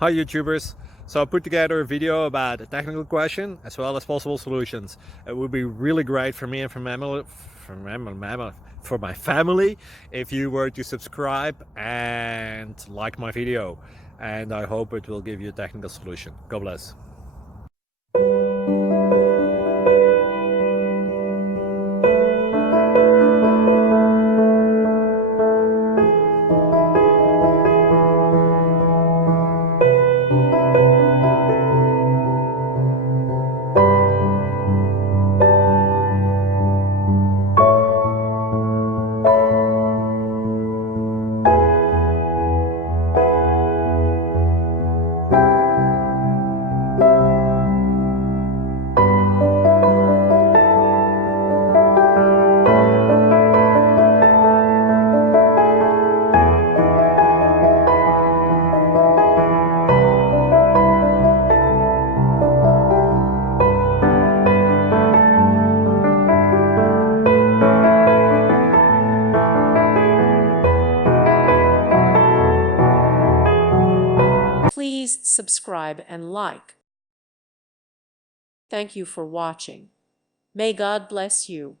Hi YouTubers! So I put together a video about a technical question as well as possible solutions. It would be really great for me and for my family if you were to subscribe and like my video, and I hope it will give you a technical solution. God bless. Please subscribe and like. Thank you for watching. May God bless you.